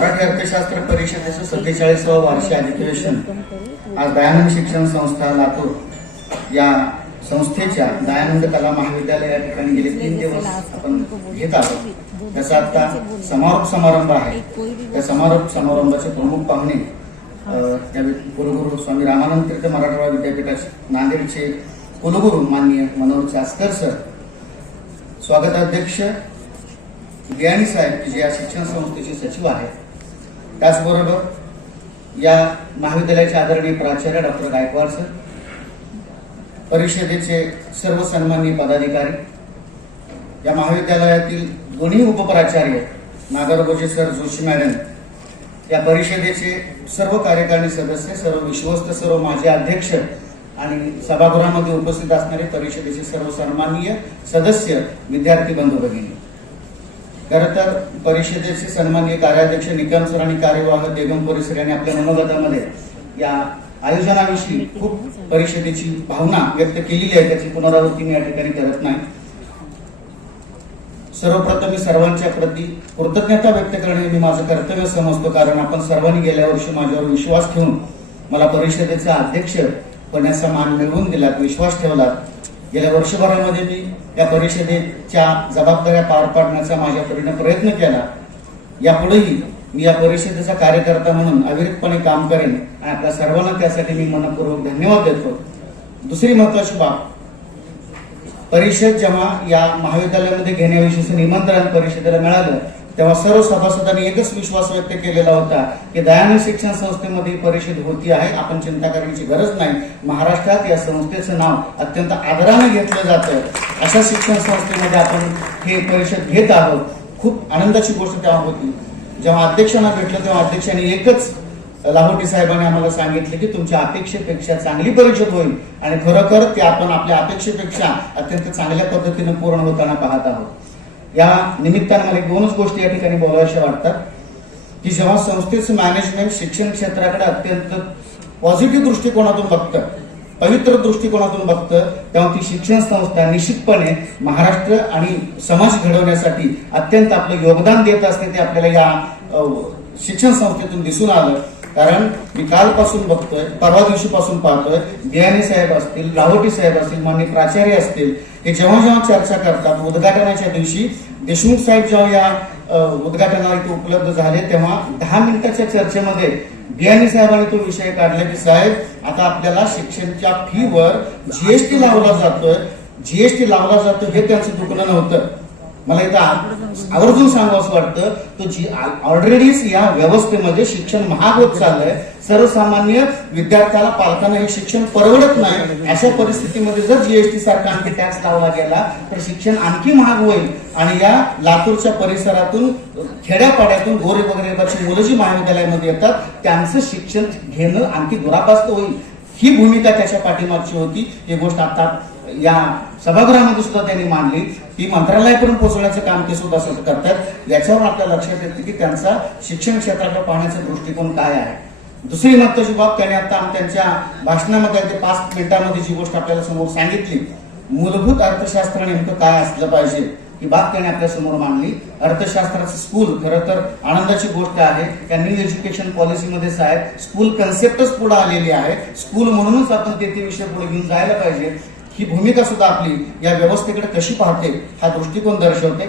मराठी अर्थशास्त्र परिषदेचं सत्तेचाळीसावं वार्षिक अधिवेशन आज दयानंद शिक्षण संस्था लातूर या संस्थेच्या दयानंद कला महाविद्यालय या ठिकाणी गेले तीन दिवस आपण घेत आहोत. त्याचा आता समारोप समारंभ आहे. त्या समारोप समारंभाचे प्रमुख पाहुणे अ, कुलगुरू स्वामी रामानंद तीर्थ मराठवाडा विद्यापीठाचे नांदेडचे कुलगुरू माननीय मनोहर चास्कर सर स्वागताध्यक्ष ज्ञानी साहेब जे या शिक्षण संस्थेचे सचिव आहेत. त्याचबरोबर या महाविद्यालयाचे आदरणीय प्राचार्य डॉक्टर गायकवाड सर परिषदेचे सर्व सन्माननीय पदाधिकारी या महाविद्यालयातील दोन्ही उपप्राचार्य नागरगोजे सर जोशी मॅडम या परिषदेचे सर्व कार्यकारिणी सदस्य सर्व विश्वस्त सर्व माजी अध्यक्ष आणि सभागृहामध्ये उपस्थित असणारे परिषदेचे सर्व सन्माननीय सदस्य विद्यार्थी बंधू भगिनी. खरं तर परिषदेचे सन्माननीय कार्याध्यक्ष निकम सर आणि कार्यवाह बेगम परिसर यांनी आपल्या मनोगतामध्ये या आयोजनाविषयी खूप परिषदेची भावना व्यक्त केलेली आहे. त्याची पुनरावृत्ती मी या ठिकाणी करत नाही. सर्वप्रथम मी सर्वांच्या प्रती कृतज्ञता व्यक्त करणे मी माझं कर्तव्य समजतो. कारण आपण सर्वांनी गेल्या वर्षी माझ्यावर विश्वास ठेवून मला परिषदेचा अध्यक्ष होण्याचा मान मिळवून दिलात विश्वास ठेवलात. गेल्या वर्षभरामध्ये मी या परिषदेच्या जबाबदाऱ्या पार पाडण्याचा माझ्या परीने प्रयत्न केला. यापुढेही मी या परिषदेचा कार्यकर्ता म्हणून अविरतपणे काम करेन आणि आपल्या सर्वांना त्यासाठी मी मनपूर्वक धन्यवाद देतो. दुसरी महत्वाची बाब परिषद जेव्हा या महाविद्यालयामध्ये घेण्याविषयीचं निमंत्रण परिषदेला मिळालं तेव्हा सर्व सभासदांनी एकच विश्वास व्यक्त केलेला होता की दयानंद शिक्षण संस्थेमध्ये ही परिषद होती आहे आपण चिंता करण्याची गरज नाही. महाराष्ट्रात या संस्थेचं नाव अत्यंत आदराने घेतलं जातं. अशा शिक्षण संस्थेमध्ये आपण हे परिषद घेत आहोत. खूप आनंदाची गोष्ट तेव्हा होती. जेव्हा अध्यक्षांना भेटलं तेव्हा अध्यक्षांनी एकच लाहोटी साहेबांनी आम्हाला सांगितले की तुमच्या अपेक्षेपेक्षा चांगली परिषद होईल आणि खरोखर ते आपण आपल्या अपेक्षेपेक्षा अत्यंत चांगल्या पद्धतीने पूर्ण होताना पाहत आहोत. या निमित्तानं मला दोनच गोष्टी या ठिकाणी बोलाव्याशा वाटतात की जेव्हा संस्थेचं मॅनेजमेंट शिक्षण क्षेत्राकडे अत्यंत पॉझिटिव्ह दृष्टिकोनातून बघतं पवित्र दृष्टिकोनातून बघतं तेव्हा ती शिक्षण संस्था निश्चितपणे महाराष्ट्र आणि समाज घडवण्यासाठी अत्यंत आपलं योगदान देत असते ते आपल्याला या शिक्षण संस्थेतून दिसून आलं. कारण मी कालपासून बघतोय परवा दिवशीपासून पाहतोय बियाणे साहेब असतील लाहोटी साहेब असतील माननीय प्राचार्य असतील हे जेव्हा जेव्हा चर्चा करतात उद्घाटनाच्या दिवशी देशमुख साहेब जेव्हा या उद्घाटनाला इथे उपलब्ध झाले तेव्हा दहा मिनिटाच्या चर्चेमध्ये बियाणी साहेबांनी तो विषय काढला की साहेब आता आपल्याला शिक्षणच्या फीवर जीएसटी लावला जातोय. जीएसटी लावला जातो हे त्यांचं दुखणं नव्हतं. मला इथं आवर्जून सांगावं असं वाटतं तो जी ऑलरेडीच या व्यवस्थेमध्ये शिक्षण महाग होत चाललंय. सर्वसामान्य विद्यार्थ्याला पालकांना हे शिक्षण परवडत नाही. अशा परिस्थितीमध्ये जर जीएसटी सारखा आणखी टॅक्स लावला गेला तर शिक्षण आणखी महाग होईल. आणि या लातूरच्या परिसरातून खेड्यापाड्यातून गोरे वगैरे मुलं जी महाविद्यालयामध्ये येतात त्यांचं शिक्षण घेणं आणखी दुरापास्त होईल. ही भूमिका त्याच्या पाठीमागची होती. ही गोष्ट आता या सभागृहामध्ये सुद्धा त्यांनी मांडली. ही मंत्रालयापर्यंत पोहोचवण्याचं काम ते सुद्धा करतात. याच्यावर आपल्या लक्षात येतं की त्यांचा शिक्षण क्षेत्राकडे पाहण्याचा दृष्टिकोन काय आहे. दुसरी महत्वाची बाब त्याने आता त्यांच्या भाषणामध्ये ते पाच मिनिटांमध्ये जी गोष्ट आपल्याला समोर सांगितली. मूलभूत अर्थशास्त्र नेमकं काय असलं पाहिजे? ही बाब त्याने आपल्यासमोर मांडली. अर्थशास्त्राचं स्कूल खरं तर आनंदाची गोष्ट आहे. त्या न्यू एज्युकेशन पॉलिसीमध्येच आहे स्कूल कन्सेप्टच पुढे आलेली आहे. स्कूल म्हणूनच आपण ते ते विषय पुढे घेऊन जायला पाहिजे. ही भूमिका सुद्धा आपली या व्यवस्थेकडे कशी पाहते हा दृष्टिकोन दर्शवते.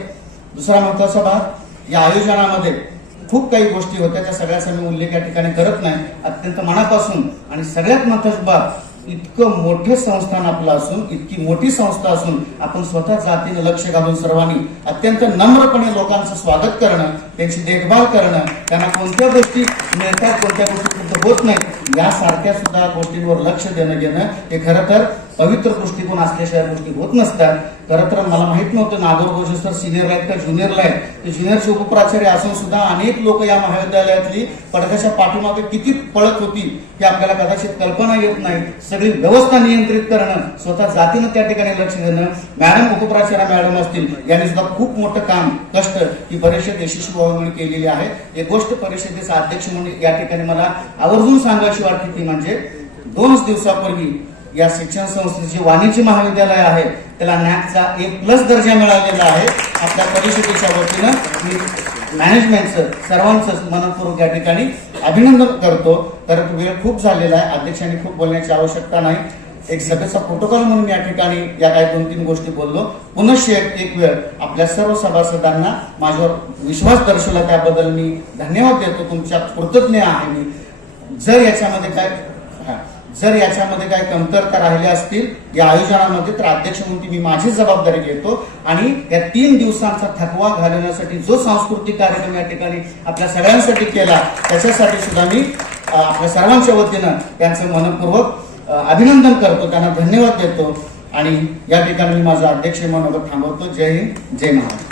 दुसरा महत्त्वाचा भाग या आयोजनामध्ये खूप काही गोष्टी होत्या त्या सगळ्याचा मी उल्लेख या ठिकाणी करत नाही. अत्यंत मनापासून आणि सगळ्यात महत्वाची बाब इतकं मोठे संस्थान आपलं असून इतकी मोठी संस्था असून आपण स्वतः जातीने लक्ष घालून सर्वांनी अत्यंत नम्रपणे लोकांचं स्वागत करणं त्यांची देखभाल करणं त्यांना कोणत्या गोष्टी मिळतात कोणत्या गोष्टी होत नाही यासारख्या सुद्धा गोष्टींवर लक्ष देणं घेणं हे खरं तर पवित्र दृष्टिकोन असल्याशिवाय गोष्टी होत नसतात. खरं तर मला माहीत नव्हतं नागोर गोजे सर सिनियरला आहेत का ज्युनियरला आहेत. ते ज्युनियरचे उपप्राचार्य असून सुद्धा अनेक लोक या महाविद्यालयातली पडद्याच्या पाठीमागे किती पळत होती हे आपल्याला कदाचित कल्पना येत नाही. सगळी व्यवस्था नियंत्रित करणं स्वतः जातीनं त्या ठिकाणी लक्ष देणं मॅडम उपप्राचार्य मॅडम असतील यांनी सुद्धा खूप मोठं काम कष्ट ही परिषद यशस्वी व्हावी म्हणून केलेली आहे. एक गोष्ट परिषदेचा अध्यक्ष म्हणून या ठिकाणी मला आवर्जून सांगायची वाटते ती म्हणजे दोनच दिवसापूर्वी या शिक्षण संस्थेची वाणिज्य महाविद्यालय आहे त्याला नॅकचा ए प्लस दर्जा मिळालेला आहे. आपल्या परिषदेच्या वतीनं मी मॅनेजमेंटचं सर्वांचं मनपूर्वक या ठिकाणी अभिनंदन करतो. कारण वेळ खूप झालेला आहे. अध्यक्षांनी खूप बोलण्याची आवश्यकता नाही. एक सभेचा प्रोटोकॉल म्हणून या ठिकाणी या काही दोन तीन गोष्टी बोललो. पुनश्च एक वेळ आपल्या सर्व सभासदांना माझ्यावर विश्वास दर्शवला. त्याबद्दल मी धन्यवाद देतो. तुमच्या कृतज्ञ आहे मी. जर याच्यामध्ये काय जर याच्यामध्ये काय कमतरता राहिल्या असतील या आयोजनामध्ये तर अध्यक्ष म्हणून मी माझी जबाबदारी घेतो आणि या तीन दिवसांचा थकवा घालवण्यासाठी जो सांस्कृतिक कार्यक्रम या ठिकाणी आपल्या सगळ्यांसाठी केला त्याच्यासाठी सुद्धा मी आपल्या सर्वांच्या वतीनं त्यांचं मनपूर्वक अभिनंदन करतो त्यांना धन्यवाद देतो आणि या ठिकाणी मी माझं अध्यक्ष म्हणून थांबवतो. जय हिंद जय महाराष्ट्र.